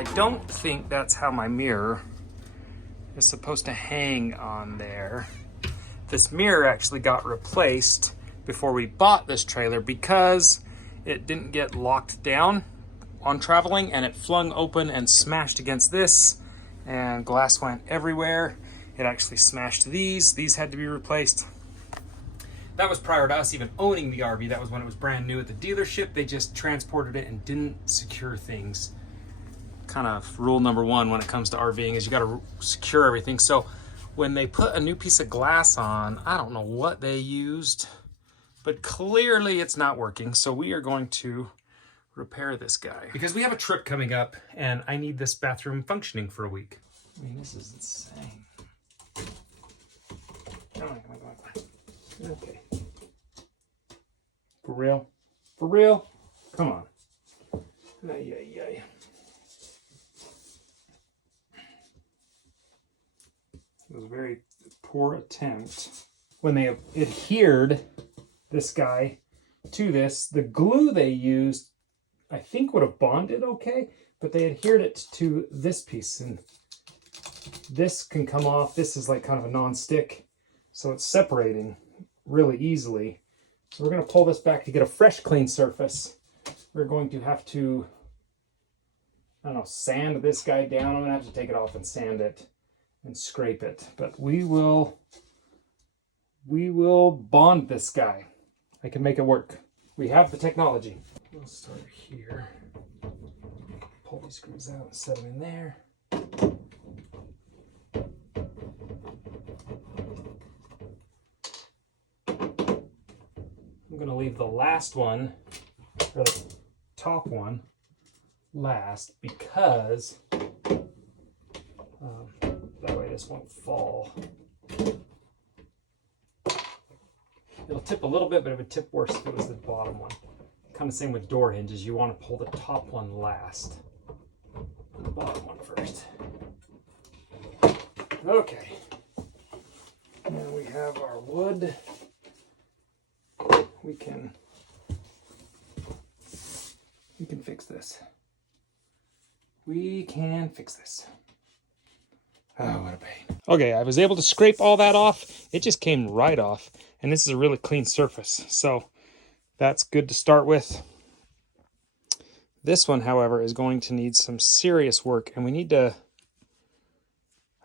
I don't think that's how my mirror is supposed to hang on there. This mirror actually got replaced before we bought this trailer because it didn't get locked down on traveling, and it flung open and smashed against this, and glass went everywhere. It actually smashed these. These had to be replaced. That was prior to us even owning the RV. That was when it was brand new at the dealership. They just transported it and didn't secure things. Kind of rule number one when it comes to RVing is you got to secure everything. So when they put a new piece of glass on, I don't know what they used, but clearly it's not working. So we are going to repair this guy because we have a trip coming up and I need this bathroom functioning for a week. I mean, this is insane. Come on. Okay. For real? For real? Come on. Ay. It was a very poor attempt. When they adhered this guy to this, the glue they used I think would have bonded okay, but they adhered it to this piece, and this can come off. This is like kind of a non-stick, so it's separating really easily. So we're going to pull this back to get a fresh, clean surface. We're going to have to, I don't know, sand this guy down. I'm going to have to take it off and sand it and scrape it, but we will bond this guy. I can make it work. We have the technology. We'll start here. Pull these screws out and set them in there. I'm going to leave the last one, or the top one, last because that way this won't fall. It'll tip a little bit, but it would tip worse if it was the bottom one. Kind of same with door hinges. You want to pull the top one last, and the bottom one first. Okay. Now we have our wood. We can fix this. We can fix this. Oh, what a pain. Okay, I was able to scrape all that off. It just came right off. And this is a really clean surface. So that's good to start with. This one, however, is going to need some serious work. And we need to...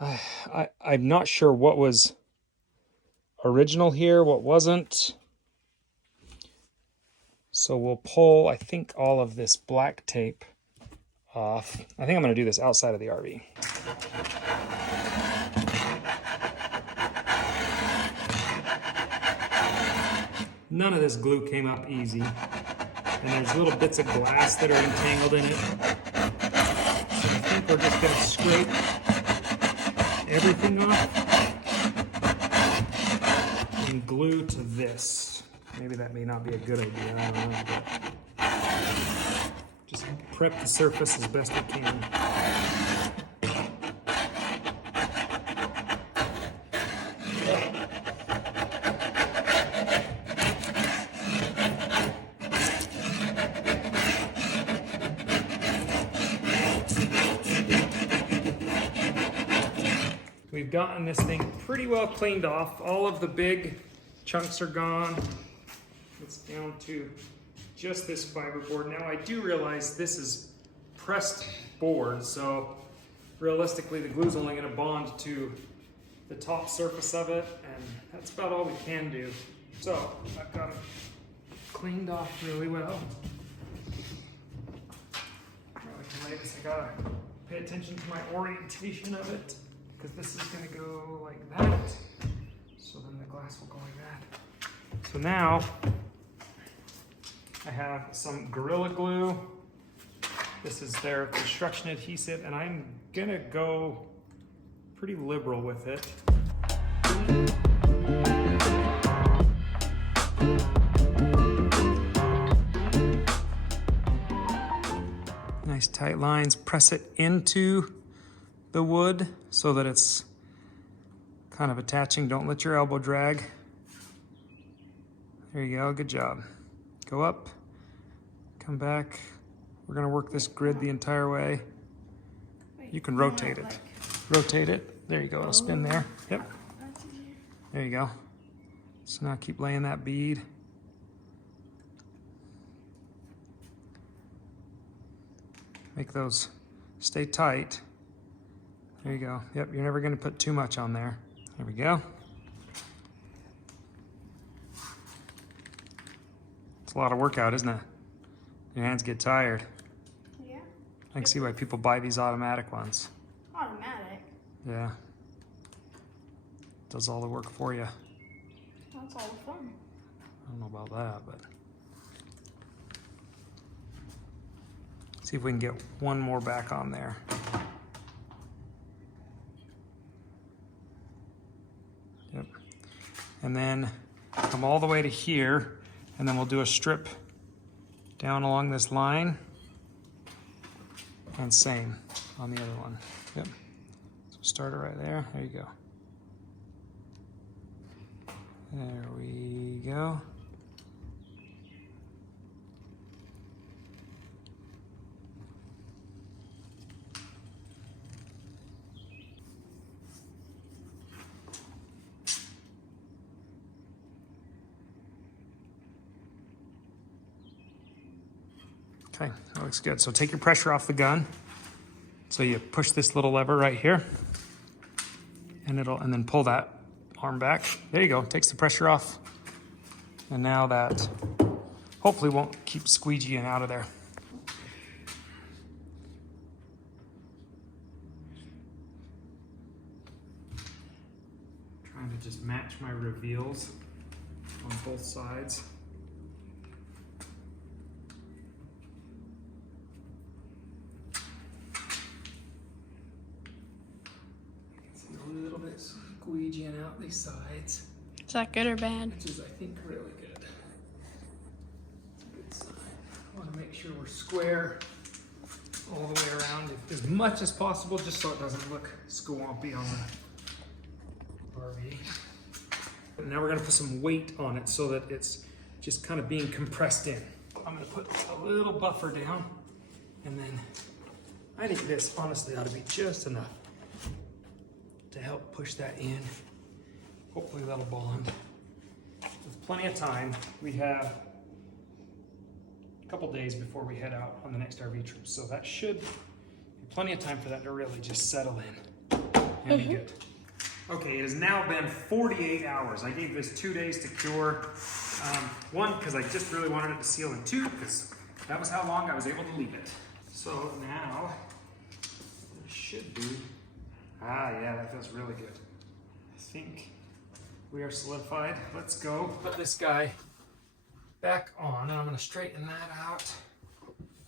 I'm not sure what was original here, what wasn't. So we'll pull, I think, all of this black tape off. I think I'm going to do this outside of the RV. None of this glue came up easy. And there's little bits of glass that are entangled in it. So I think we're just going to scrape everything off and glue to this. Maybe that may not be a good idea, I don't know, but just prep the surface as best we can. We've gotten this thing pretty well cleaned off. All of the big chunks are gone. It's down to just this fiberboard. Now I do realize this is pressed board, so realistically the glue's only going to bond to the top surface of it, and that's about all we can do. So I've got it cleaned off really well. I gotta pay attention to my orientation of it, because this is going to go like that, so then the glass will go like that. So now I have some Gorilla Glue. This is their construction adhesive, and I'm gonna go pretty liberal with it. Nice tight lines. Press it into the wood so that it's kind of attaching. Don't let your elbow drag. There you go, good job. Go up, come back. We're gonna work this grid the entire way. You can rotate it. Rotate it. There you go. It'll spin there. Yep. There you go. So now keep laying that bead. Make those stay tight. There you go. Yep, you're never going to put too much on there. There we go. It's a lot of workout, isn't it? Your hands get tired. Yeah. I can see why people buy these automatic ones. Automatic? Yeah. Does all the work for you. That's all the fun. I don't know about that, but. See if we can get one more back on there. Yep. And then come all the way to here, and then we'll do a strip down along this line, and same on the other one. Yep. So start it right there. There you go. There we go. Okay, that looks good. So take your pressure off the gun. So you push this little lever right here, and then pull that arm back. There you go. Takes the pressure off, and now that hopefully won't keep squeegeeing out of there. Trying to just match my reveals on both sides. A little bit squeegeeing out these sides. Is that good or bad? Which is, I think, really good. It's a good sign. I want to make sure we're square all the way around as much as possible, just so it doesn't look swampy on the RV. But now we're going to put some weight on it so that it's just kind of being compressed in. I'm going to put a little buffer down, and then I think this honestly ought to be just enough to help push that in. Hopefully that'll bond. With plenty of time, we have a couple days before we head out on the next RV trip, so that should be plenty of time for that to really just settle in and be good. Okay, it has now been 48 hours. I gave this 2 days to cure. One, because I just really wanted it to seal, and two, because that was how long I was able to leave it. So now, it should be, yeah, that feels really good. I think we are solidified. Let's go put this guy back on, and I'm gonna straighten that out.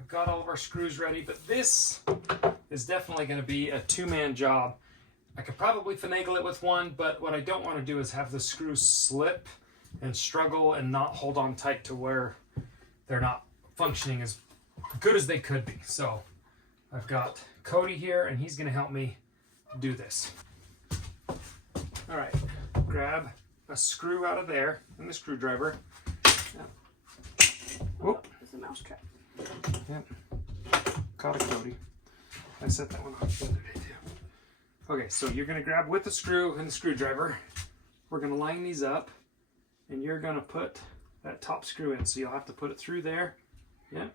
I've got all of our screws ready, but this is definitely gonna be a two-man job. I could probably finagle it with one, but what I don't want to do is have the screws slip and struggle and not hold on tight to where they're not functioning as good as they could be. So I've got Cody here, and he's going to help me do this. All right, grab a screw out of there and the screwdriver. Whoop. There's a mouse trap. Yep. Caught it, Cody. I set that one off the other day too. Okay, so you're going to grab with the screw and the screwdriver. We're going to line these up, and you're going to put that top screw in. So you'll have to put it through there. Yep.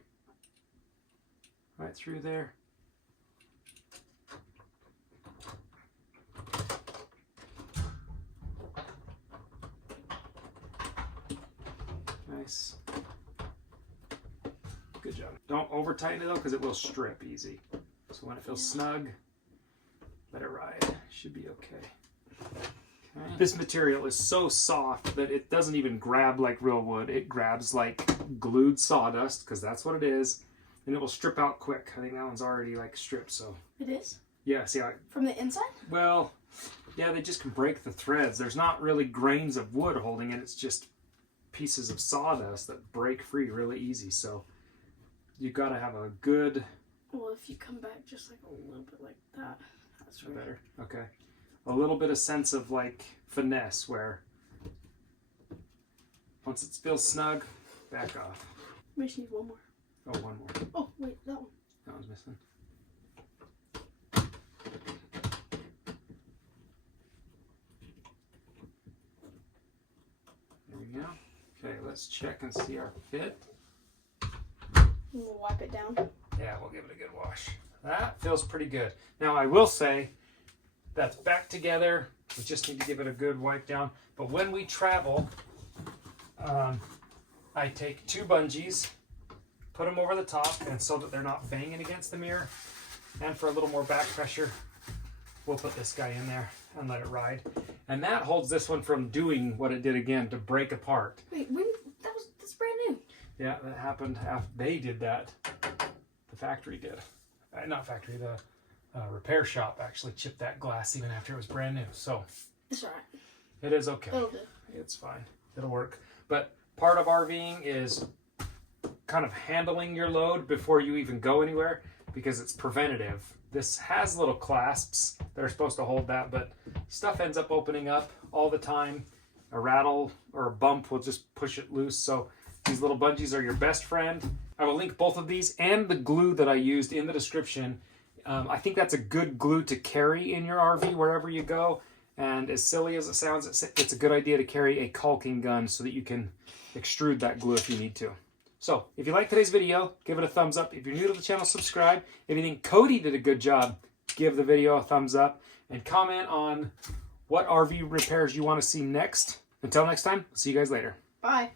Right through there. Nice. Good job. Don't over tighten it though, because it will strip easy. So when it feels snug, let it ride. Should be okay. Okay. This material is so soft that it doesn't even grab like real wood. It grabs like glued sawdust, because that's what it is, and it will strip out quick. I think that one's already like stripped, so. It is? Yeah, see how From the inside? well, yeah, they just can break the threads. There's not really grains of wood holding it. It's just pieces of sawdust that break free really easy. So you've got to have a good. Well, if you come back just like a little bit like that, that's right. Better. Okay. A little bit of sense of like finesse where once it feels snug, back off. We just need one more. Oh, one more. Oh, wait, that one. That one's missing. let's check and see our fit. We'll wipe it down. Yeah, we'll give it a good wash. That feels pretty good. Now I will say that's back together. We just need to give it a good wipe down. But when we travel, I take 2 bungees, put them over the top, and so that they're not banging against the mirror. And for a little more back pressure, we'll put this guy in there and let it ride. And that holds this one from doing what it did again, to break apart. Wait, that's brand new. Yeah, that happened after they did that. The factory did. Not factory, the repair shop actually chipped that glass even after it was brand new. So it's alright. it is okay. It'll do. It's fine. It'll work. But part of RVing is kind of handling your load before you even go anywhere, because it's preventative. This has little clasps that are supposed to hold that, but stuff ends up opening up all the time. A rattle or a bump will just push it loose. So these little bungees are your best friend. I will link both of these and the glue that I used in the description. I think that's a good glue to carry in your RV wherever you go. And as silly as it sounds, it's a good idea to carry a caulking gun so that you can extrude that glue if you need to. So if you like today's video, give it a thumbs up. If you're new to the channel, subscribe. If you think Cody did a good job, give the video a thumbs up. And comment on what RV repairs you want to see next. Until next time, see you guys later. Bye.